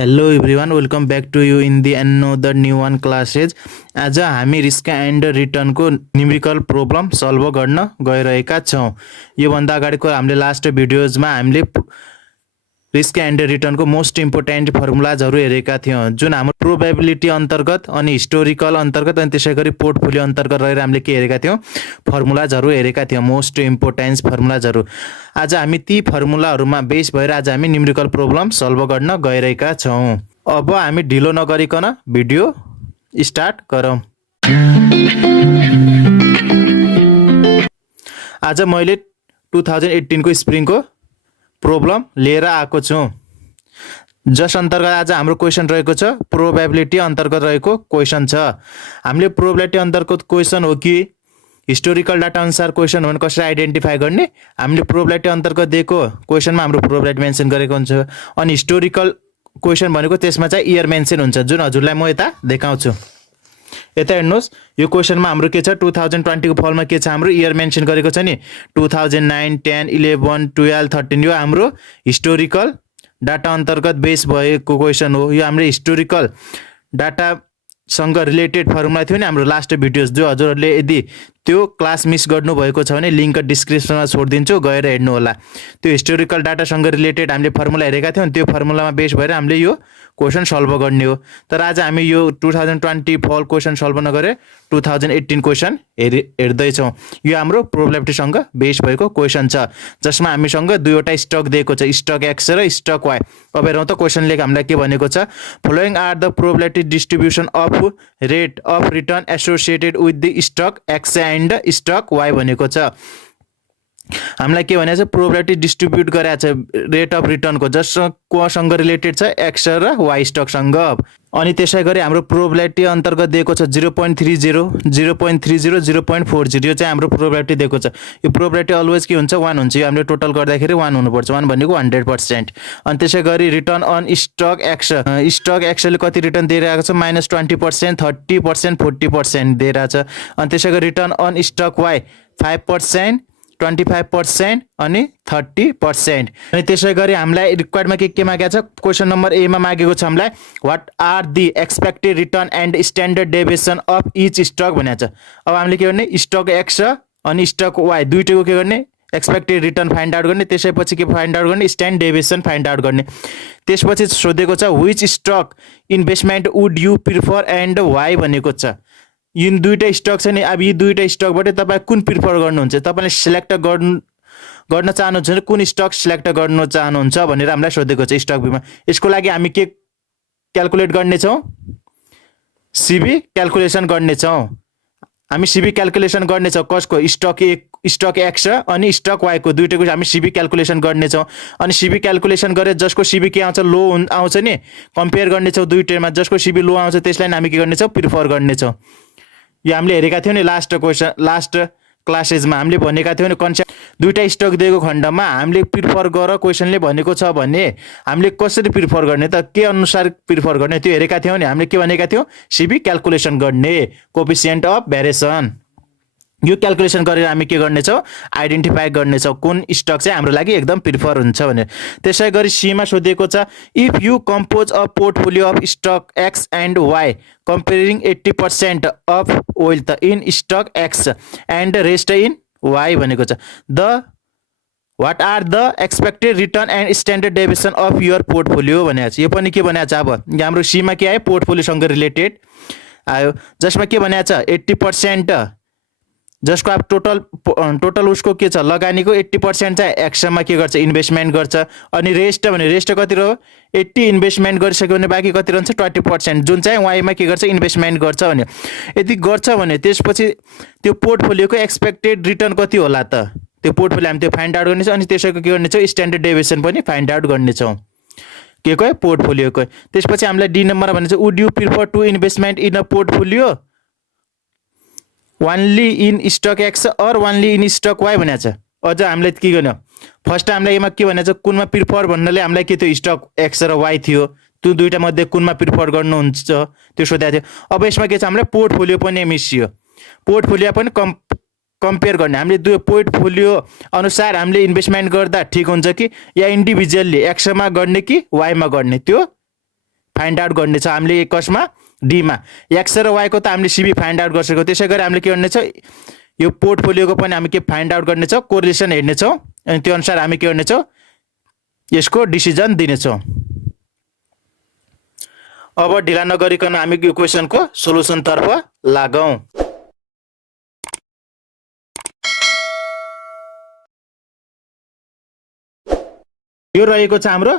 Hello everyone, welcome back to you in the another new one classes. आज हामी risk and रिटर्नको numerical problem solve गर्न गइरहेका छौँ। योभन्दा अगाडिको हामीले लास्ट भिडियोजमा हामीले रिस्क एन्ड रिटर्नको मोस्ट इम्पोर्टेन्ट फर्मुलाजहरू हेरेका थियौँ, जुन हाम्रो प्रोबेबिलिटी अन्तर्गत अनि हिस्टोरिकल अन्तर्गत अनि त्यसै गरी पोर्टफोलियो अन्तर्गत रहेर हामीले के हेरेका थियौँ, फर्मुलाजहरू हेरेका थियौँ, मोस्ट इम्पोर्टेन्ट फर्मुलाजहरू। आज हामी ती फर्मुलाहरूमा बेस भएर आज हामी न्युमेरिकल प्रब्लम सल्भ गर्न गइरहेका छौँ। अब हामी ढिलो नगरिकन भिडियो स्टार्ट गरौँ। आज मैले 2018 को स्प्रिङको प्रब्लम लिएर आएको छु। जस अन्तर्गत आज हाम्रो क्वेसन रहेको छ प्रोबेबिलिटी अन्तर्गत रहेको क्वेसन छ। हामीले प्रोबेबिलिटी अन्तर्गत क्वेसन हो कि हिस्टोरिकल डाटा अनुसार क्वेसन हो भने कसरी आइडेन्टिफाई गर्ने, हामीले प्रोबेबिलिटी अन्तर्गत दिएको क्वेसनमा हाम्रो प्रोबेबिलिटी मेन्सन गरेको हुन्छ। अनि हिस्टोरिकल क्वेसन भनेको त्यसमा चाहिँ इयर मेन्सन हुन्छ, जुन हजुरलाई म यता देखाउँछु। यता हेर्नुहोस्, यो क्वेसनमा हाम्रो के छ 2020 को फलमा के छ, हाम्रो इयर मेन्सन गरेको छ नि 2009, 10, 11, 12, 13। यो हाम्रो हिस्टोरिकल डाटा अन्तर्गत बेस भएको क्वेसन हो। यो हाम्रो हिस्टोरिकल डाटासँग रिलेटेड फर्मुला थियो नि हाम्रो लास्ट भिडियोज, जो हजुरहरूले यदि त्यो क्लास मिस गर्नुभएको छ भने लिङ्क डिस्क्रिप्सनमा छोडिदिन्छु, गएर हेर्नु होला। त्यो हिस्टोरिकल डाटासँग रिलेटेड हामीले फर्मुला हेरेका थियौँ, त्यो फर्मुलामा बेस भएर हामीले यो क्वेसन सल्भ गर्ने हो। तर आज हामी यो 2020 फल क्वेसन सल्भ नगरे 2018 क्वेसन हेर्दैछौँ। यो हाम्रो प्रोबेबिलिटीसँग बेस भएको क्वेसन छ, जसमा हामीसँग दुईवटा स्टक दिएको छ, स्टक एक्स र स्टक वाई। अब हेरौँ त क्वेसन लेख हामीलाई के भनेको छ, following are the probability distribution of rate of return associated with the stock X and stock Y भनेको छ। हामीलाई के भनेको छ, प्रोबेबिलिटी डिस्ट्रिब्युट गरेको छ रेट अफ रिटर्नको, जससँग रिलेटेड छ एक्स र वाई स्टकसँग। अनि त्यसै गरी हाम्रो प्रोबेबिलिटी अन्तर्गत दिएको छ 0.30, 0.30, 0.40। यो चाहिँ हाम्रो प्रोबेबिलिटी दिएको छ। यो प्रोबेबिलिटी अलवेज के हुन्छ, 1 हुन्छ। यो हामीले टोटल गर्दाखेरि 1 हुनुपर्छ, 1 भनेको 100%। अनि त्यसै गरी return on stock X, stock एक्सले कति रिटर्न दिइरहेको छ, -20%, 30%, 40% दिइरहेको छ। अनि त्यसै गरी रिटर्न अन स्टक वाई 5%, 25% अनि 30%। अनि त्यसै गरी हामीलाई रिक्वायर्डमा के मागेको छ, क्वेसन नम्बर ए मा मागेको छ हामीलाई what are the expected return and standard deviation of each stock भनेको छ। अब हामीले के गर्ने, स्टक एक्स अनि स्टक वाई दुईटैको के गर्ने, एक्सपेक्टेड रिटर्न फाइन्ड आउट गर्ने। त्यसैपछि के फाइन्ड आउट गर्ने, स्ट्यान्ड डेभिएसन फाइन्ड आउट गर्ने। त्यसपछि सोधेको छ which stock investment would you prefer and Y भनेको छ। यिन दुईटा स्टक छ नि, अब यी दुईटा स्टकबाट तपाईँ कुन प्रिफर गर्नुहुन्छ, तपाईँले सिलेक्ट गर्न चाहनुहुन्छ भने कुन स्टक सिलेक्ट गर्न चाहनुहुन्छ भनेर हामीलाई सोधेको छ स्टक बीमा। यसको लागि हामी के क्याल्कुलेट गर्नेछौँ, सिबी क्याल्कुलेसन गर्नेछौँ। हामी सिबी क्याल्कुलेसन गर्नेछौँ कसको, स्टक एक्स अनि स्टक वाईको दुईटैको हामी सिबी क्याल्कुलेसन गर्नेछौँ। अनि सिबी क्याल्कुलेसन गरेर जसको सिबी के आउँछ, लो आउँछ नि, कम्पेयर गर्नेछौँ दुईटैमा। जसको सिबी लो आउँछ त्यसलाई हामी के गर्नेछौँ, प्रिफर गर्नेछौँ। यो हामीले हेरेका थियौँ नि लास्ट क्लासेसमा हामीले भनेका थियौँ नि कन्सेप्ट। दुईटा स्टक दिएको खण्डमा हामीले प्रिफर गर क्वेसनले भनेको छ भने हामीले कसरी प्रिफर गर्ने त, के अनुसार प्रिफर गर्ने त्यो हेरेका थियौँ नि। हामीले के भनेका थियौँ, सिबी क्याल्कुलेसन गर्ने, कोफिसिएन्ट अफ भेरिएसन। यो क्याल्कुलेसन गरेर हामी के गर्नेछौँ, आइडेन्टिफाई गर्नेछौँ कुन स्टक चाहिँ हाम्रो लागि एकदम प्रिफर हुन्छ भनेर। त्यसै गरी सीमा सोधिएको छ if you compose a portfolio of stock X and Y comparing 80% of wealth in stock X and rest in Y भनेको छ। What are the expected return and standard deviation of your portfolio भनेको छ। यो पनि के भनेको छ, अब हाम्रो सीमा के आयो, पोर्टफोलियोसँग रिलेटेड आयो, जसमा के भनेको छ 80%, जसको अब टोटल उसको के छ, लगानीको 80% चाहिँ एक्समा के गर्छ, इन्भेस्टमेन्ट गर्छ। अनि रेस्ट भने रेस्ट कति रह्यो, 80 इन्भेस्टमेन्ट गरिसक्यो भने बाँकी कति रहन्छ, 20%, जुन चाहिँ वाईमा के गर्छ, इन्भेस्टमेन्ट गर्छ भने। यदि गर्छ भने त्यसपछि त्यो पोर्टफोलियोको एक्सपेक्टेड रिटर्न कति होला त, त्यो पोर्टफोलियो हामी त्यो फाइन्ड आउट गर्नेछौँ। अनि त्यसैको के गर्नेछौँ, स्ट्यान्डर्ड डेभिएसन पनि फाइन्ड आउट गर्नेछौँ, के को, पोर्टफोलियोको। त्यसपछि हामीलाई डी नम्बर भनेको छ would you prefer to investment in a portfolio only in stock X or only in stock Y भनेको छ। अझ हामीले के गर्नु, फर्स्ट हामीलाई यसमा के भनेको छ, कुनमा प्रिफर भन्नाले हामीलाई के थियो, स्टक एक्स र वाई थियो, त्यो दुईटा मध्ये कुनमा प्रिफर गर्नुहुन्छ त्यो सोधेको थियो। अब यसमा के छ, हामीलाई पोर्टफोलियो पनि मिसियो, पोर्टफोलियो पनि कम्पेयर गर्ने। हामीले दुई पोर्टफोलियो अनुसार हामीले इन्भेस्टमेन्ट गर्दा ठिक हुन्छ कि या इन्डिभिजुअल्ली एक्समा गर्ने कि वाईमा गर्ने, त्यो फाइन्ड आउट गर्ने छ हामीले कसमा डीमा एक्स र वाई को त हामीले सीबी फाइन्ड आउट गरिसक्यो त्यसै गरी हामीले के गर्ने छ यो पोर्टफोलियोको पनि हामी के फाइन्ड आउट गर्ने छ कोरिलेसन हेर्ने छौं अनि त्यो अनुसार हामी के गर्ने छौं यसको डिसिजन दिने छौं अब ढिला नगरिकन हामी यो क्वेशनको सोलुसन तर्फ लागौं यो रहेको छ हाम्रो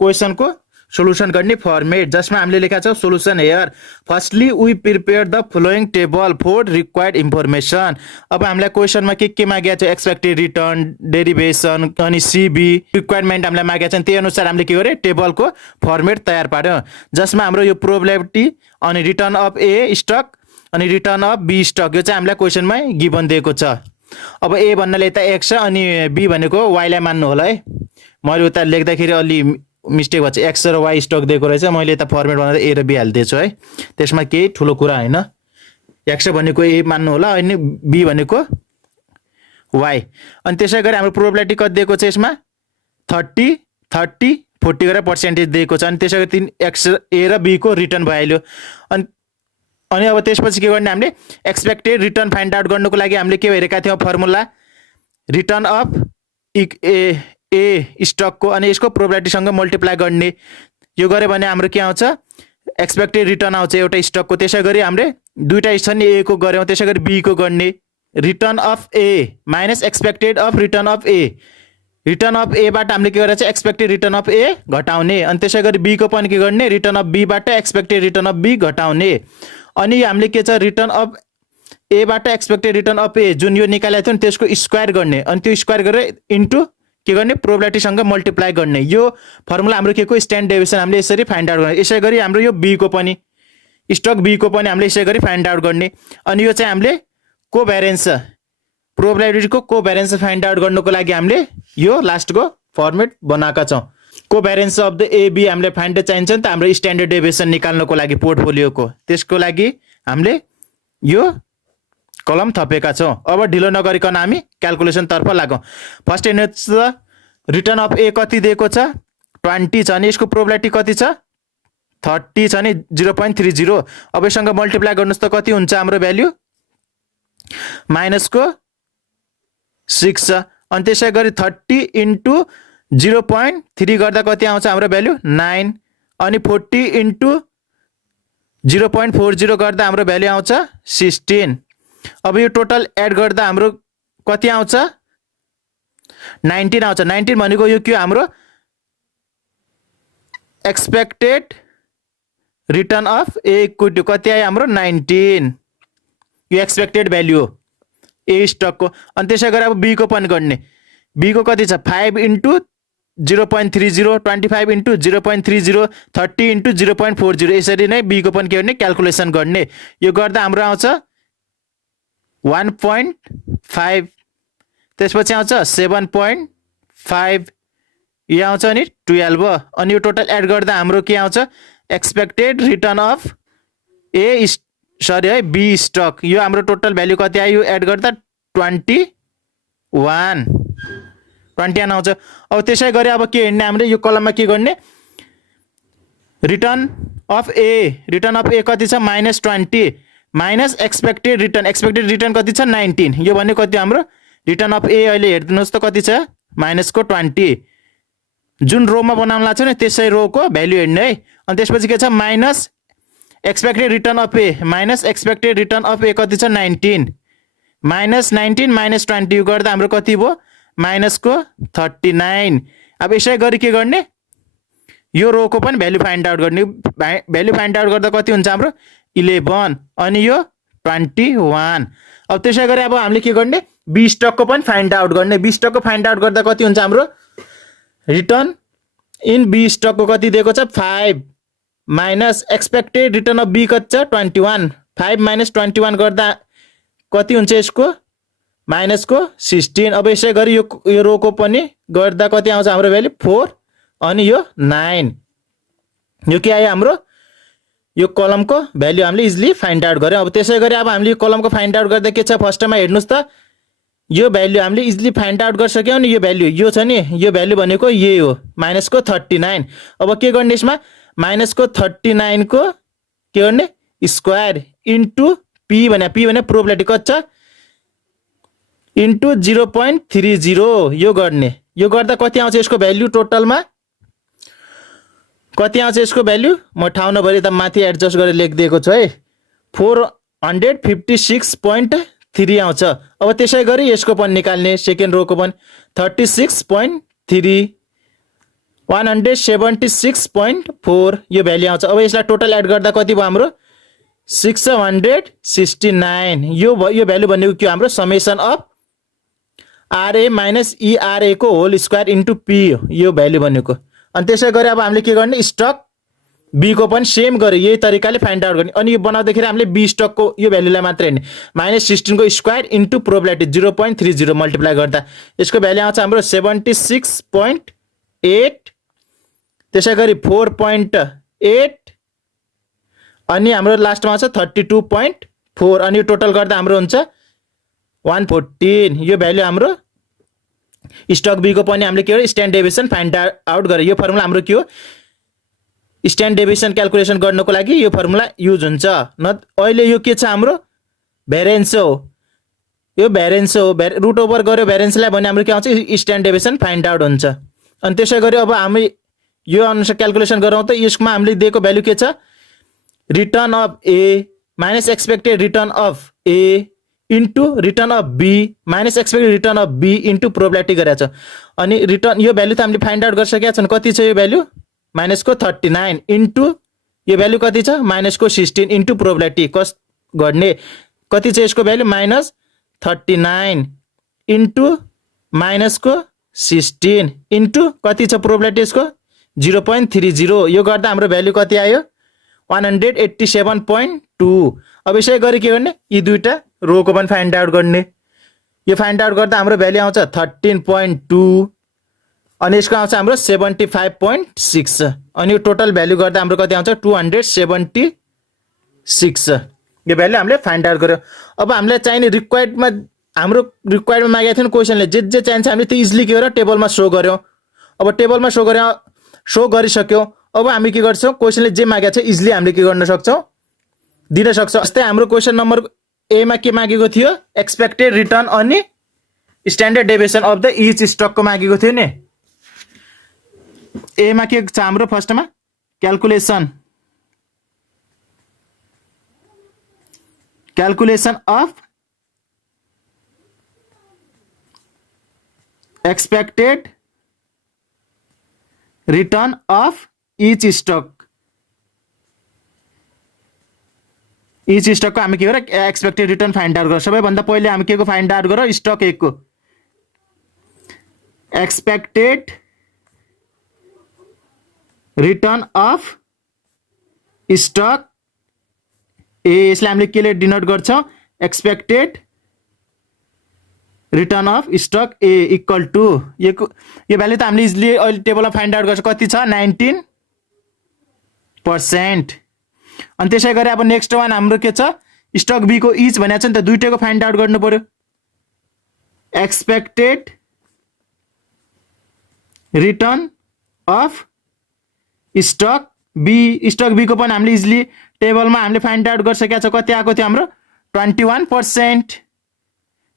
क्वेशनको सोलुसन गर्ने फर्मेट जसमा हामीले लेखा छ solution here firstly we prepare the following table for required information अब हामीलाई क्वेशनमा के मागेको छ एक्सपेक्टेड रिटर्न डेरिभेसन अनि सीबी रिक्वायरमेन्ट हामीलाई मागेको छ त्यही अनुसार हामीले के गरे टेबलको फर्मेट तयार पार्यौं जसमा हाम्रो यो प्रोबेबिलिटी अनि रिटर्न अफ ए स्टक अनि रिटर्न अफ बी स्टक यो चाहिँ हामीलाई क्वेशनमै गिवन दिएको छ अब ए भन्नाले यता एक्स अनि बी भनेको वाई लाई मान्नु होला है मैले उता लेख्दाखेरि अलि मिस्टेक भएछ एक्स र वाई स्टक दिएको रहेछ मैले यता फर्मेट बनाउँदा ए र बी हालिदिएछु है त्यसमा केही ठुलो कुरा हैन एक्स भनेको ए मान्नु होला अनि बी भनेको वाई अनि त्यसै गरी हाम्रो प्रोबेबिलिटी कति दिएको छ यसमा 30 30 40 गरेर पर्सेन्टेज दिएको छ अनि त्यसै गरी तीन एक्स ए र बी को रिटर्न भइहाल्यो अनि अब त्यसपछि के गर्ने हामीले एक्सपेक्टेड रिटर्न फाइन्ड आउट गर्नको लागि हामीले के हेरेका थियौं formula return of A stock को अनि यसको प्रोबेबिलिटी सँग मल्टिप्लाई गर्ने यो गरे भने हाम्रो के आउँछ एक्सपेक्टेड रिटर्न आउँछ एउटा स्टक को त्यसै गरी हामीले दुईटा छ नि ए को गर्यौं त्यसै गरी बी को गर्ने return of A minus expected of return of A return of A बाट हामीले के गरेछ एक्सपेक्टेड रिटर्न अफ ए घटाउने अनि त्यसै गरी बी को पनि के गर्ने रिटर्न अफ बी बाट एक्सपेक्टेड रिटर्न अफ बी घटाउने अनि हामीले के छ रिटर्न अफ ए बाट एक्सपेक्टेड रिटर्न अफ ए जुन यो निकालेको थियो नि त्यसको स्क्वायर गर्ने अनि त्यो स्क्वायर गरेर इन्टु के गर्ने प्रोबेबिलिटी सँग मल्टिप्लाई गर्ने यो फर्मुला हाम्रो के को स्ट्यान्डर्ड डेभिएसन हामीले यसरी फाइन्ड आउट गर्ने यसै गरी हाम्रो यो बी को पनि स्टक बी को पनि हामीले यसै गरी फाइन्ड आउट गर्ने अनि यो चाहिँ हामीले कोभ्यारिएन्स प्रोबेबिलिटी को कोभ्यारिएन्स फाइन्ड आउट गर्नको लागि हामीले यो लास्ट को फर्मेट बनाएका छौं कोभ्यारिएन्स अफ द ए बी हामीले फाइन्ड चाहिन्छ नि त हाम्रो स्ट्यान्डर्ड डेभिएसन निकाल्नको लागि पोर्टफोलियोको त्यसको लागि हामीले यो कलम थपेका छौं अब ढिलो नगरिकन हामी क्याल्कुलेसन तर्फ लागौं फर्स्ट हेर्नुस् रिटर्न अफ ए कति दिएको छ 20 छ अनि यसको प्रोबेबिलिटी कति छ 30 छ नि 0.30 अब यससँग मल्टिप्लाई गर्नुस् त कति हुन्छ हाम्रो भ्यालु माइनस को 6 छ अनि त्यसै गरी 30 इन्टु 0.3 गर्दा कति आउँछ हाम्रो भ्यालु 9 अनि 40 इन्टु 0.40 गर्दा हाम्रो भ्यालु आउँछ 16 अब यो टोटल एड गर्दा हाम्रो कति आउँछ 19 आउँछ 19 भनेको यो के हाम्रो expected return of A equal to कति आयो हाम्रो 19 यो एक्सपेक्टेड भ्यालु हो ए स्टक को अनि त्यसै गरी अब बी को पनि गर्ने बी को कति छ 5 इन्टु 0.30 25 इन्टु 0.30 30 इन्टु 0.40 यसरी नै बी को पनि के गर्ने क्याल्कुलेसन गर्ने यो गर्दा हाम्रो आउँछ 1.5 त्यसपछि आउँछ 7.5 यो आउँछ नि 12 अनि यो टोटल एड गर्दा हाम्रो के आउँछ expected return of A sorry है बी स्टक यो हाम्रो टोटल भ्यालु कति आयो एड गर्दा 21 आउँछ अब त्यसै गरी अब के हेर्ने हामीले यो कलममा के गर्ने रिटर्न अफ ए कति छ -20 माइनस एक्सपेक्टेड रिटर्न कति छ 19 यो भने कति हाम्रो रिटर्न अफ ए अहिले हेर्नुस् त कति छ माइनस को 20 जुन रोमा बनाउन लाग्छ नि त्यसै रो को भ्यालु हेर्ने है अनि त्यसपछि के छ minus expected return of A minus expected return of A कति छ 19 -19 -20 यो गर्दा हाम्रो कति भयो माइनस को 39 अब यसै गरी के गर्ने यो रो को पनि भ्यालु फाइन्ड आउट गर्ने भ्यालु फाइन्ड आउट गर्दा कति हुन्छ हाम्रो 11 अनि यो 21 अब त्यसै गरी अब हामीले के गर्ने बी स्टक को पनि फाइन्ड आउट गर्ने बी स्टक को फाइन्ड आउट गर्दा कति हुन्छ हाम्रो रिटर्न इन बी स्टक को कति दिएको छ 5 minus expected return of B कति छ 21 5 माइनस 21 गर्दा कति हुन्छ यसको माइनस को 16 अब यसै गरी यो रो को पनि गर्दा कति आउँछ हाम्रो भ्यालु 4 अनि यो 9 यो के आयो हाम्रो यो कलम को भ्यालु हामीले इजिली फाइन्ड आउट गर्यौं अब त्यसै गरी अब हामीले यो कलम को फाइन्ड आउट गर्दा के छ फर्स्टमा हेर्नुस् त यो भ्यालु हामीले इजिली फाइन्ड आउट गरिसक्यौं नि यो भ्यालु यो छ नि यो भ्यालु भनेको यही हो माइनस को 39 अब के गर्ने यसमा माइनसको 39 को के गर्ने स्क्वायर इन्टु पी भने प्रोबेबिलिटी कति छ इन्टु 0.30 यो गर्ने यो गर्दा कति आउँछ यसको भ्यालु टोटलमा कति आउँछ यसको भ्यालु म ठाउँ नभरि त माथि एडजस्ट गरेर लेखिदिएको छु है 456.3 आउँछ। अब त्यसै गरी यसको पनि निकाल्ने सेकेन्ड रोको पनि 36.3 176.4 यो भ्यालु आउँछ। अब यसलाई टोटल एड गर्दा कति भयो हाम्रो 669 यो भ्यालु भनेको के हाम्रो समेसन अफ आरए माइनस इआरए को होल स्क्वायर इन्टु पी यो भ्यालु भनेको। अनि त्यसै गरी अब हामीले के गर्ने स्टक बी को पनि सेम गरे यही तरिकाले फाइन्ड आउट गर्ने। अनि यो बनाउँदाखेरि हामीले बी स्टक को यो भ्यालुलाई मात्र हेर्ने -16 को स्क्वायर इन्टु प्रोबेबिलिटी 0.30 मल्टिप्लाई गर्दा यसको भ्यालु आउँछ हाम्रो 76.8 त्यसै गरी 4.8 अनि हाम्रो लास्टमा आउँछ 32.4 अनि टोटल गर्दा हाम्रो हुन्छ 114 यो भ्यालु हाम्रो स्टक बी को पनि हामीले के हो स्ट्यान्डर्ड डेभिएसन फाइन्ड आउट गरे। यो फर्मुला हाम्रो के हो स्ट्यान्डर्ड डेभिएसन क्याल्कुलेसन गर्नको लागि यो फर्मुला युज हुन्छ न। अहिले यो के छ हाम्रो भेरिएन्स हो यो भेरिएन्स हो रुट ओभर गर्यो भेरिएन्सलाई भने हाम्रो के आउँछ स्ट्यान्डर्ड डेभिएसन फाइन्ड आउट हुन्छ। अनि त्यसै गरी अब हामी यो अनुसार क्याल्कुलेसन गरौँ त यसमा हामीले दिएको भ्यालु के छ return of A minus expected return of A into return of B minus expected return of B into probability गरेको छ। अनि रिटर्न यो भ्यालु त हामीले फाइन्ड आउट गरिसकेका छौँ कति छ यो भ्यालु -को 39 इन्टु यो भ्यालु कति छ -को 16 इन्टु प्रोबेबिलिटी कस गर्ने कति छ यसको भ्यालु -39 इन्टु -को 16 इन्टु कति छ प्रोबेबिलिटी यसको 0.30 यो गर्दा हाम्रो भ्यालु कति आयो 187.2। अब यसै गरी के गर्ने यी दुईटा रोको पनि फाइन्ड आउट गर्ने यो फाइन्ड आउट गर्दा हाम्रो भ्यालु आउँछ 13.2 अनि यसको आउँछ हाम्रो 75.6 अनि यो टोटल भ्यालु गर्दा हाम्रो कति आउँछ 276 यो भ्यालु हामीले फाइन्ड आउट गर्यो। अब हामीलाई चाहिने रिक्वायर्डमा हाम्रो रिक्वायर्डमा मागेको थियो क्वेसनले जे चाहिन्छ हामीले त्यो इजिली के गरेर टेबलमा शो गर्यौं। अब टेबलमा शो गरिसक्यो अब हामी के गर्छौं क्वेसनले जे मागेको छ इजिली हामीले के गर्न सक्छौं दिन सक्छौं। जस्तै हाम्रो क्वेसन नम्बर ए मा के मागेको थियो एक्सपेक्टेड रिटर्न अनि standard deviation of the each stock को मागेको थियो नि। ए मा के छ हाम्रो फर्स्टमा calculation of expected return of each stock को हामी के गरौँ एक्सपेक्टेड रिटर्न फाइन्ड आउट गरौँ। सबैभन्दा पहिले हामी के को फाइन्ड आउट गरौँ स्टक ए को expected return of stock A यसलाई हामीले केले डिनोट गर्छौं expected return of stock A equal to यो भ्यालु त हामीले इजिली अहिले टेबलमा फाइन्ड आउट गर्छ कति छ 19%। अनि त्यसै गरी अब नेक्स्ट वान हाम्रो के छ स्टक बी को इच भनेको छ नि त दुईटैको फाइन्ड आउट गर्नु पर्यो expected return of stock B को पनि हामीले इजिली टेबलमा हामीले फाइन्ड आउट गरिसकेका छ कति आएको थियो हाम्रो 21%।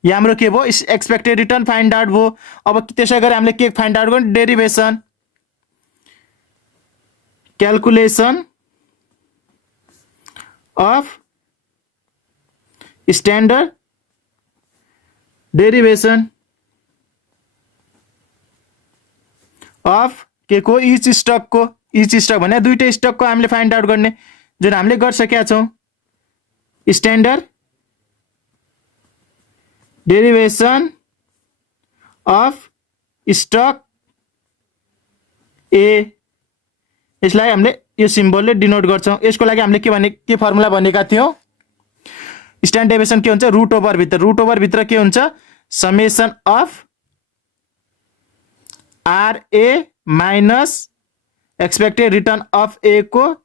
यो हाम्रो के भयो एक्सपेक्टेड रिटर्न फाइन्ड आउट भयो। अब त्यसै गरी हामीले के फाइन्ड आउट गर्ने derivation calculation of standard derivation of के को इच स्टक भने दुईटै स्टक को हामीले फाइन्ड आउट गर्ने जुन हामीले गरिसकेका छौं standard derivation of stock A यसलाई हामीले यो सिम्बलले डिनोट गर्छौं। यसको लागि हामीले के फर्मुला भनेका थियौं स्ट्यान्डर्ड डेभिएसन के हुन्छ रुट ओभर भित्र के हुन्छ summation of R A minus expected return of A को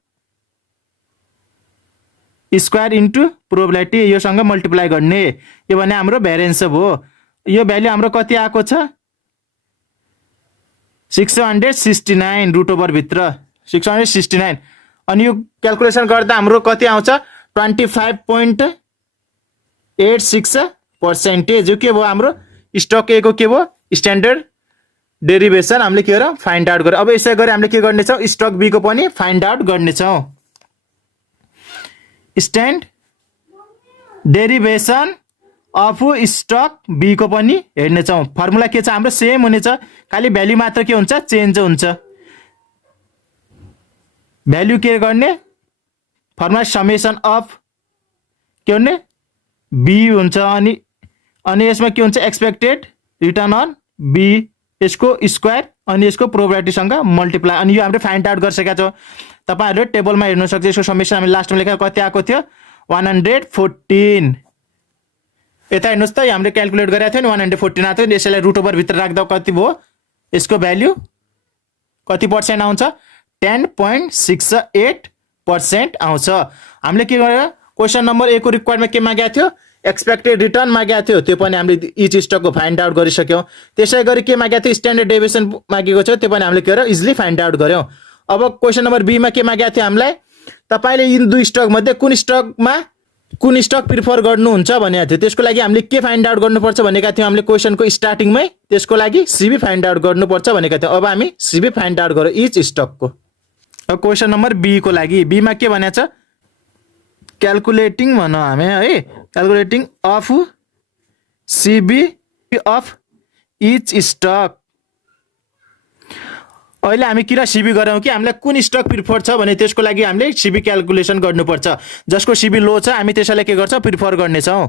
स्क्वायर इन्टु प्रोबेबिलिटी योसँग मल्टिप्लाई गर्ने यो भने हाम्रो भेरिएन्स हो। यो भ्यालु हाम्रो कति आएको छ 669 रुट ओभर भित्र 669 अनि यो क्याल्कुलेसन गर्दा हाम्रो कति आउँछ 25.86% यो के भयो हाम्रो स्टक ए को के भयो स्ट्यान्डर्ड डेरिभेसन हामीले के गरौँ फाइन्ड आउट गरौँ अब यसै गरी हामीले के गर्नेछौँ स्टक बी को पनि फाइन्ड आउट गर्नेछौँ stand derivation of stock B को पनि हेर्नेछौँ फर्मुला के छ हाम्रो सेम हुनेछ खाली भ्याल्यु मात्र के हुन्छ चेन्ज हुन्छ भ्याल्यु के गर्ने फर्मुला समेसन अफ के गर्ने बी हुन्छ अनि यसमा के हुन्छ एक्सपेक्टेड रिटर्न अन बी यसको स्क्वायर अनि यसको प्रोबेबिलिटीसँग मल्टिप्लाई अनि यो हामीले फाइन्ड आउट गरिसकेका छौँ तपाईहरुले टेबलमा हेर्न सक्छ यसको समेसन हामीले लास्टमा लेखेको कति आएको थियो 114 यता हेर्नुस् त हामीले क्याल्कुलेट गरेको थियो नि 114 आएको थियो यसैलाई रुट ओभर भित्र राख्दा कति भयो यसको भ्याल्यु कति पर्सेन्ट आउँछ 10.68% आउँछ हामीले के गरेर क्वेशन नम्बर ए को रिक्वायरमेन्ट के मागेको थियो एक्सपेक्टेड रिटर्न मागेको थियो त्यो पनि हामीले इच स्टकको फाइन्ड आउट गरिसक्यौं त्यसै गरी के मागेको थियो स्ट्यान्डर्ड डेभिएसन मागेको छ त्यो पनि हामीले के गरेर इजिली फाइन्ड आउट गर्यौं अब क्वेशन नम्बर बी मा के मागेको थियो हामीलाई तपाईले यिन दुई स्टक मध्ये कुन स्टक प्रिफर गर्नुहुन्छ भनेको थियो त्यसको लागि हामीले के फाइन्ड आउट गर्नुपर्छ भनेका थियौं हामीले क्वेशनको स्टार्टिङमै त्यसको लागि सीबी फाइन्ड आउट गर्नुपर्छ भनेका थियौं अब हामी सीबी फाइन्ड आउट गरौँ इच स्टकको अब क्वेशन नम्बर बी को लागि बी मा के भनेको छ क्याल्कुलेटिङ भनौं हामी है calculating of CB of each stock अहिले हामी किन सीबी गरौँ कि हामीलाई कुन स्टक प्रिफर छ भने त्यसको लागि हामीले सीबी क्याल्कुलेसन गर्नुपर्छ जसको सीबी लो छ हामी त्यसैलाई के गर्छौं प्रिफर गर्नेछौं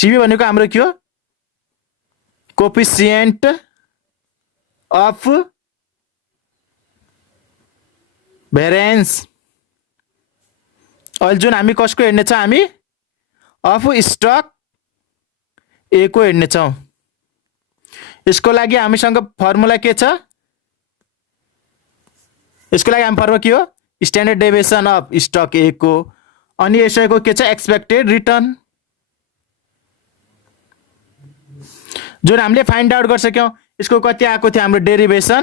सीबी भनेको हाम्रो के हो कोएफिसिएन्ट अफ भेरिएन्स अहिले जुन हामी कसको हेर्ने छ हामी अफ स्टक ए को हेर्ने छौं यसको लागि हामीसँग फर्मुला के छ यसको लागि हामी फर्मुला के हो standard deviation of stock A को अनि यसैको के छ एक्सपेक्टेड रिटर्न जुन हामीले फाइन्ड आउट गरिसक्यौं यसको कति आएको थियो हाम्रो derivation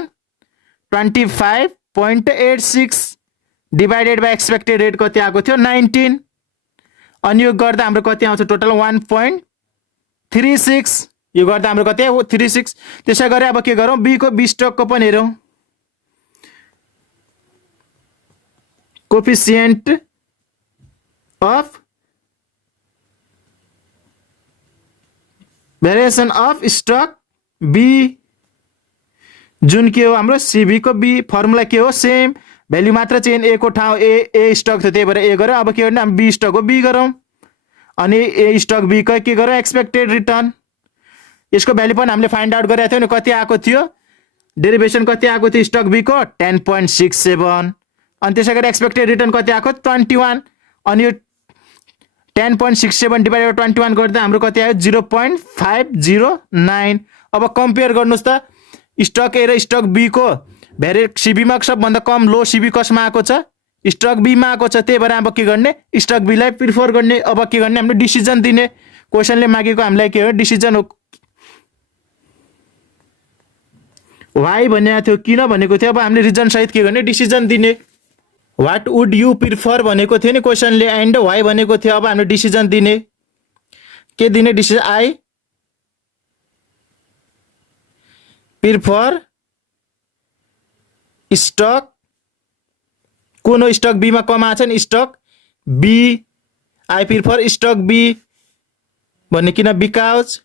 25.86 divided by expected rate कति आएको थियो 19 अनि यो गर्दा हाम्रो कति आउँछ टोटल 1.36 यो गर्दा हाम्रो कति हो 36 त्यसै गरी अब के गरौँ बी को बी स्टक को पनि हेरौँ coefficient of variation of stock B जुन के हो हाम्रो सीबी को बी फर्मुला के हो सेम भ्यालु मात्र चेन्ज ए को ठाउँ ए स्टक थियो त्यही भएर ए गरौँ अब के गर्ने हामी बी स्टक हो बी गरौँ अनि ए स्टक बी को के गरौँ एक्सपेक्टेड रिटर्न यसको भ्यालु पनि हामीले फाइन्ड आउट गरेको थियौ नि कति आएको थियो डेरिभेसन कति आएको थियो स्टक बी को 10.67 अनि त्यसैगरी एक्सपेक्टेड रिटर्न कति आएको 21 अनि यो 10.67 डिवाइडेड बाइ 21 गर्दा हाम्रो कति आयो 0.509 अब कम्पेयर गर्नुस् त स्टक ए र स्टक बी को भेरिएट सीबी मा सबभन्दा कम लो सीबी कसमा आएको छ स्टक बी मा आएको छ त्यही भएर अब के गर्ने स्टक बी लाई प्रिफर गर्ने अब के गर्ने हामीले डिसिजन दिने क्वेशनले मागेको हामीलाई के हो डिसिजन हो वाइ भनेको थियो किन भनेको थियो अब हामीले रिजन सहित के गर्ने डिसिजन दिने व्हाट वुड यु प्रिफर भनेको थियो नि क्वेशनले एन्ड वाइ भनेको थियो अब हामीले डिसिजन दिने के दिने डिसिजन आई प्रिफर स्टक कुन स्टक बी मा कम आछ नि stock B I prefer stock B भन्ने किन because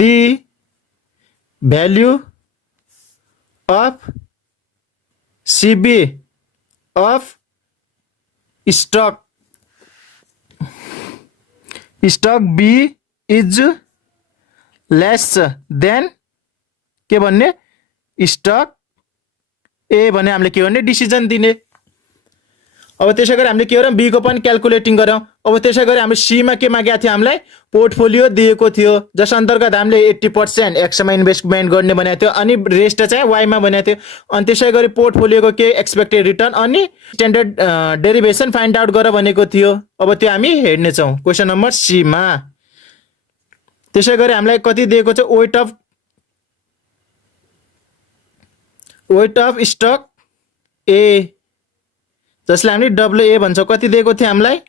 the value of CB of stock B is less than के भन्ने स्टक ए भने हामीले के गर्ने डिसिजन दिने अब त्यसैगरी हामीले के गरौँ बी को पनि क्याल्कुलेटिङ गरौँ अब त्यसैगरी हाम्रो सी मा के मागेको थियो हामीलाई पोर्टफोलियो दिएको थियो जस अन्तर्गत हामीले 80% एक्स मा इन्भेस्टमेन्ट गर्ने भनेको थियो अनि रेस्ट चाहिँ वाइ मा भनेको थियो अनि त्यसैगरी पोर्टफोलियोको के एक्सपेक्टेड रिटर्न अनि स्ट्यान्डर्ड डेरिभेसन फाइन्ड आउट गर भनेको थियो अब त्यो हामी हेर्ने छौं क्वेशन नम्बर सी मा त्यसैगरी हामीलाई कति दिएको छ weight of weight of stock A जसलाई हामीले डब्लुए भन्छौँ कति दिएको थियो हामीलाई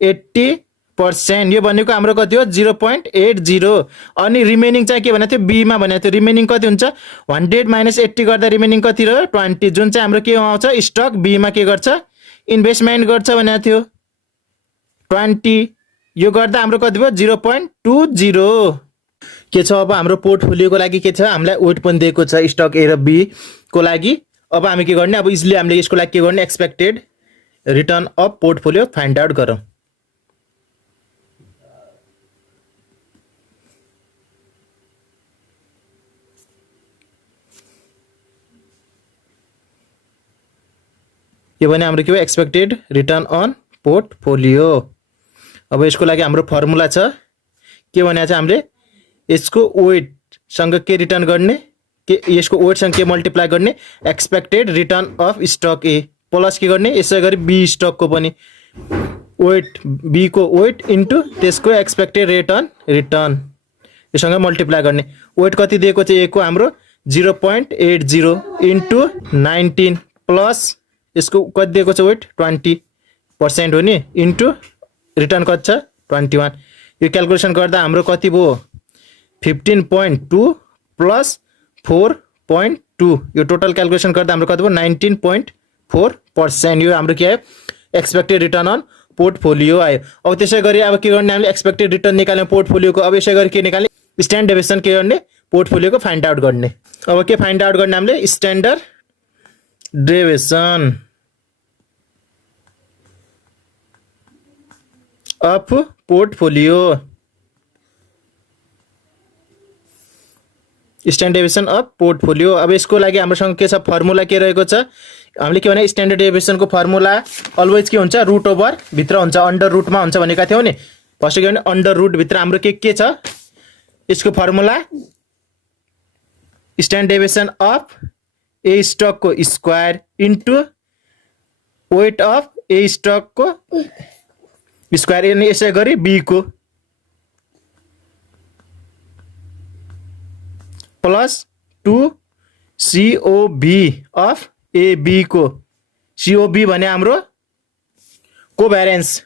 80%। यो भनेको हाम्रो कति हो 0.80। अनि रिमेनिङ चाहिँ के भनेको थियो बीमा भनेको थियो रिमेनिङ कति हुन्छ 100 माइनस 80 गर्दा रिमेनिङ कति रह्यो 20 जुन चाहिँ हाम्रो के आउँछ स्टक बीमा के गर्छ इन्भेस्टमेन्ट गर्छ भनेको थियो 20। यो गर्दा हाम्रो कति भयो 0.20 के छ। अब हाम्रो पोर्टफोलियोको लागि के छ हामीलाई वेट पनि दिएको छ स्टक ए र बी को लागि। अब हामी के गर्ने अब इजिली हामीले यसको लागि के गर्ने expected return of portfolio find out गरौँ। यो भने हाम्रो के हो एक्सपेक्टेड रिटर्न अन पोर्टफोलियो। अब यसको लागि हाम्रो फर्मुला छ के भनेको छ हामीले यसको वेटसँग के रिटर्न गर्ने के यसको वेटसँग के मल्टिप्लाई गर्ने expected return of stock A plus के गर्ने यसै गरी बी स्टकको पनि वेट बी को वेट इन्टु त्यसको एक्सपेक्टेड रिटर्न योसँग मल्टिप्लाई गर्ने। वेट कति दिएको थियो ए को हाम्रो 0.80 इन्टु 19 प्लस यसको कति दिएको छ वेट 20% हो नि इन्टु रिटर्न कति छ 21। यो क्याल्कुलेसन गर्दा हाम्रो कति भयो 15.2 प्लस 4.2 यो टोटल क्याल्कुलेसन गर्दा हाम्रो कति भयो 19.4%। यो हाम्रो के आयो एक्सपेक्टेड रिटर्न अन पोर्टफोलियो आयो। अब त्यसै गरी अब के गर्ने हामीले एक्सपेक्टेड रिटर्न निकाल्ने पोर्टफोलियोको। अब यसै गरी के निकाल्ने स्ट्यान्डर्ड डेभिएसन के गर्ने पोर्टफोलियोको फाइन्ड आउट गर्ने। अब के फाइन्ड आउट गर्ने हामीले standard deviation of portfolio standard deviation of portfolio. अब यसको लागि हामीसँग के छ फर्मुला के रहेको छ हामीले के भने स्ट्यान्डर्ड डेभिएसनको फर्मुला अलवेज के हुन्छ रुट ओभर भित्र हुन्छ अन्डर रुटमा हुन्छ भनेका थियौ नि। फर्स्ट के भने अन्डर रुट भित्र हाम्रो के छ यसको formula standard deviation of A stock को square into weight of A stock को स्क्वायर अनि यसै गरी बी को plus 2 COB of A B को COB भने हाम्रो कोभ्यारेन्स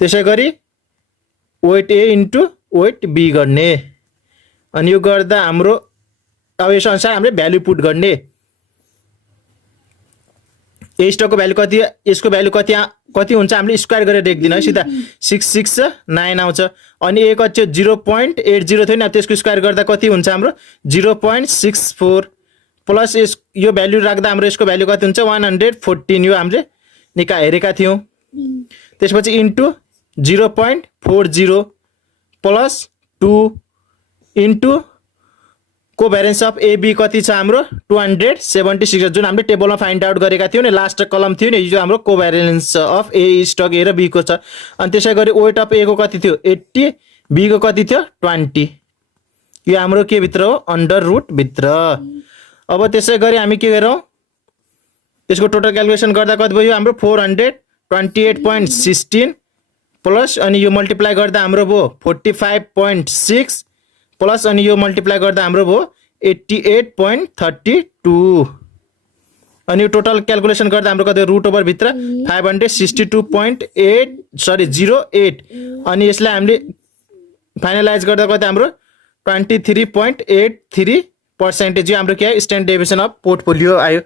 त्यसै गरी weight A into weight B गर्ने। अनि यो गर्दा हाम्रो अब यस अनुसार हामीले भ्यालु पुट गर्ने। ए स्टकको भ्यालु कति यसको भ्यालु कति हुन्छ हामीले स्क्वायर गरेर लेख्दिन है सीधा 669 आउँछ। अनि ए कति 0.80 थियो नि त्यसको स्क्वायर गर्दा कति हुन्छ हाम्रो 0.64 प्लस यो भ्यालु राख्दा हाम्रो यसको भ्यालु कति हुन्छ 114 यो हामीले हेरेका थियौं। त्यसपछि into 0.40 plus 2 into covariance of AB कति छ हाम्रो 276 जुन हामीले टेबलमा फाइन्ड आउट गरेका थियौं नि लास्ट कलम थियो नि यो हाम्रो कोभ्यारेन्स अफ ए स्टक ए र बी को छ। अनि त्यसै गरी वेट अफ ए को कति थियो 80 बी को कति थियो 20 यो हाम्रो के भित्र हो अन्डर रुट भित्र। अब त्यसै गरी हामी के गरौँ यसको टोटल क्याल्कुलेसन गर्दा कति भयो हाम्रो 428.16 प्लस अनि यो मल्टिप्लाई गर्दा हाम्रो भयो 45.6 प्लस अनि यो मल्टिप्लाई गर्दा हाम्रो भयो 88.32 अनि यो टोटल क्याल्कुलेसन गर्दा हाम्रो कति रुट ओभर भित्र 562.08 अनि यसलाई हामीले फाइनलाइज गर्दा कति हाम्रो 23.83% हाम्रो के आयो स्ट्यान्डर्ड डेभिएसन अफ पोर्टफोलियो आयो।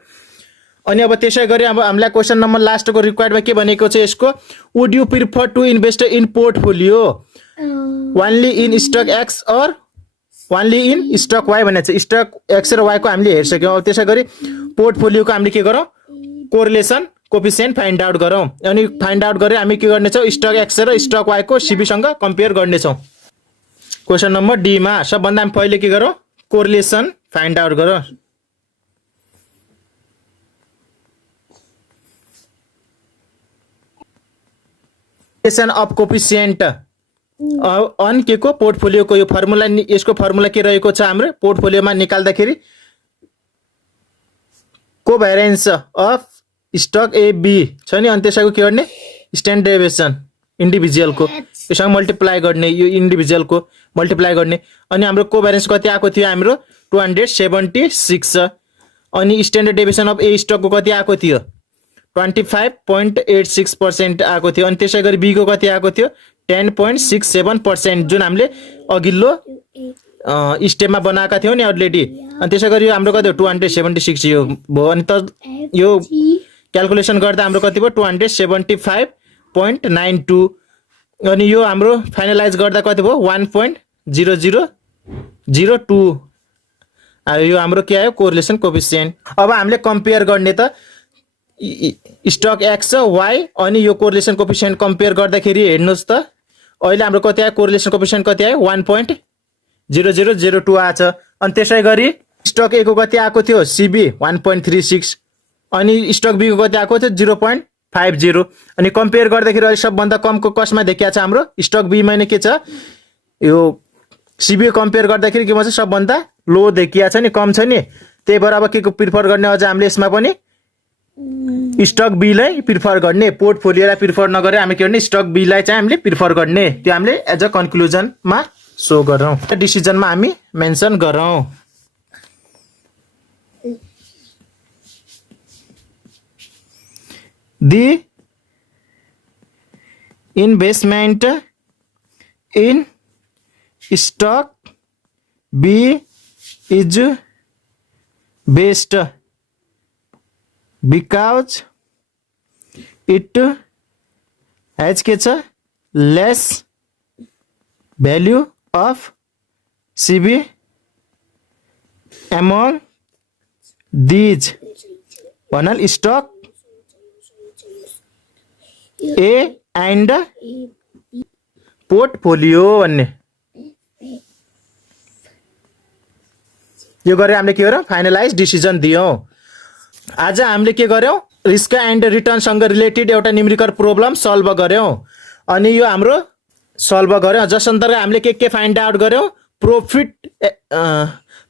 अनि अब त्यसै गरी अब हामीलाई क्वेशन नम्बर लास्टको रिक्वायर्डमा के भनेको छ यसको would you prefer to invest in portfolio only in stock X or only in stock Y भनेको छ। स्टक एक्स र वाई को हामीले हेरिसक्यौं। अब त्यसै गरी पोर्टफोलियोको हामीले के गरौँ कोरिलेसन कोफिसिएन्ट फाइन्ड आउट गरौँ। अनि फाइन्ड आउट गरे हामी के गर्नेछौँ स्टक एक्स र स्टक वाई को सीबी सँग कम्पेयर गर्नेछौँ। क्वेशन नम्बर डी मा सबभन्दा हामी पहिले के गरौँ कोरिलेसन फाइन्ड आउट गरौँ। कोरिलेसन अफ कोफिसिएन्ट अन के को पोर्टफोलियो को यो फर्मुला यसको फर्मुला के रहेको छ हाम्रो पोर्टफोलियोमा निकाल्दाखेरि कोभ्यारेन्स अफ स्टक ए बी छ नि अनि त्यसैको के गर्ने स्ट्यान्डर्ड डेभिएसन इन्डिभिजुअल को योसँग मल्टिप्लाई गर्ने, यो इन्डिभिजुअलको मल्टिप्लाई गर्ने। अनि हाम्रो कोभ्यारेन्स कति आएको थियो हाम्रो 276 छ। अनि स्ट्यान्डर्ड डेभिएसन अफ ए स्टकको कति आएको थियो 25.86% आएको थियो। अनि त्यसै गरी बी को कति आएको थियो 10.67%, जुन हामीले अघिल्लो स्टेपमा बनाएका थियौँ नि अलरेडी। अनि त्यसै गरी यो हाम्रो कति हो 276 यो भयो। अनि त यो क्यालकुलेसन गर्दा हाम्रो कति भयो 275.92। अनि यो हाम्रो फाइनलाइज गर्दा कति भयो 1.0002। यो हाम्रो के आयो कोरिलेसन कोएफिसिएन्ट। अब हामीले कम्पेयर गर्ने त स्टक एक्स र वाई अनि यो कोरिलेसन कोएफिसिएन्ट कम्पेयर गर्दाखेरि हेर्नुहोस् त अहिले हाम्रो कति आयो कोरिलेसन कोएफिसिएन्ट कति आयो 1.0002 आछ। अनि त्यसै गरी स्टक ए को कति आएको थियो सिबी 1.36 अनि स्टक बी को कति आएको थियो 0.50। अनि कम्पेयर गर्दाखेरि अहिले सबभन्दा कमको कसमा देखिया छ हाम्रो स्टक बी मा नै के छ यो सिबी कम्पेयर गर्दाखेरि के भन्छ सबभन्दा लो देखिया छ नि, कम छ नि। त्यही भएर अब के को प्रिफर गर्ने अझ हामीले यसमा पनि स्टक बी लाई प्रिफर गर्ने, पोर्टफोलियोलाई प्रिफर नगरे हामी के गर्ने स्टक बी लाई चाहिँ हामीले प्रिफर गर्ने। त्यो हामीले एज अ कन्क्लुजनमा सो गरौँ, डिसिजनमा हामी मेन्सन गरौँ। The investment in stock B is best because it has के छ less value of CB among these भन्नाले stock A and पोर्टफोलियो भन्ने यो गरे हामीले के गर्यौं फाइनलाइज डिसिजन दियौं। आज हामीले के गर्यौं रिस्क एन्ड रिटर्न सँग रिलेटेड एउटा न्यूमेरिकल प्रोब्लम सल्भ गर्यौं। अनि यो हाम्रो सल्भ गर्यौं जस अन्तर्गत हामीले के फाइन्ड आउट गर्यौं प्रॉफिट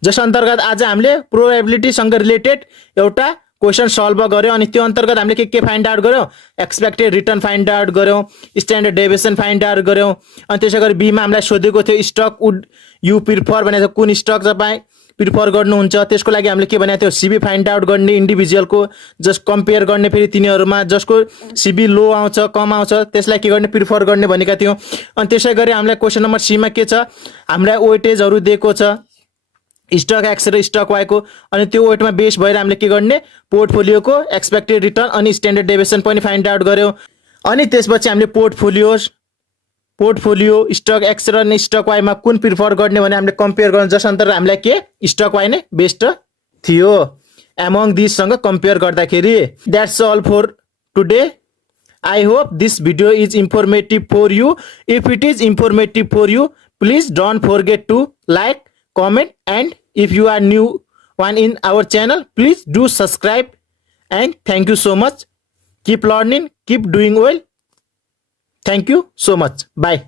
जस अन्तर्गत आज हामीले प्रोबेबिलिटी सँग रिलेटेड एउटा क्वेशन सल्भ गर्यौं। अनि त्यो अन्तर्गत हामीले के फाइन्ड आउट गर्यौं एक्सपेक्टेड रिटर्न फाइन्ड आउट गर्यौं, स्ट्यान्डर्ड डेभिएसन फाइन्ड आउट गर्यौं। अनि त्यसै गरी बी मा हामीलाई सोधेको थियो स्टक वुड यु प्रिफर भनेको कुन स्टक तपाई प्रिफर गर्नुहुन्छ, त्यसको लागि हामीले के भनेको थियो सिबी फाइन्ड आउट गर्ने इन्डिभिजुअलको जस्ट कम्पेयर गर्ने, फेरि तिनीहरुमा जसको सिबी लो आउँछ कम आउँछ त्यसलाई के गर्ने प्रिफर गर्ने भनेका थियौं। अनि त्यसै गरी हामीलाई क्वेशन नम्बर सी मा के छ हामीलाई वेटेजहरु दिएको छ स्टक एक्स र स्टक वाई को। अनि त्यो वेटमा बेस भएर हामीले के गर्ने पोर्टफोलियोको एक्सपेक्टेड रिटर्न अनि स्ट्यान्डर्ड डेभिएसन पनि फाइन्ड आउट गर्यौं। अनि त्यसपछि हामीले पोर्टफोलियो स्टक एक्स र स्टक वाई मा कुन प्रिफर गर्ने भने हामीले कम्पेयर गर्न जस अन्तर्गत हामीलाई के स्टक वाई नै बेस्ट थियो एमंग दिस सँग कम्पेयर गर्दाखेरि। That's all for today. I hope this video is informative for you. If it is informative for you, please don't forget to like, comment, and if you are new one in our channel, please do subscribe. And thank you so much. Keep learning, keep doing well. Thank you so much. Bye.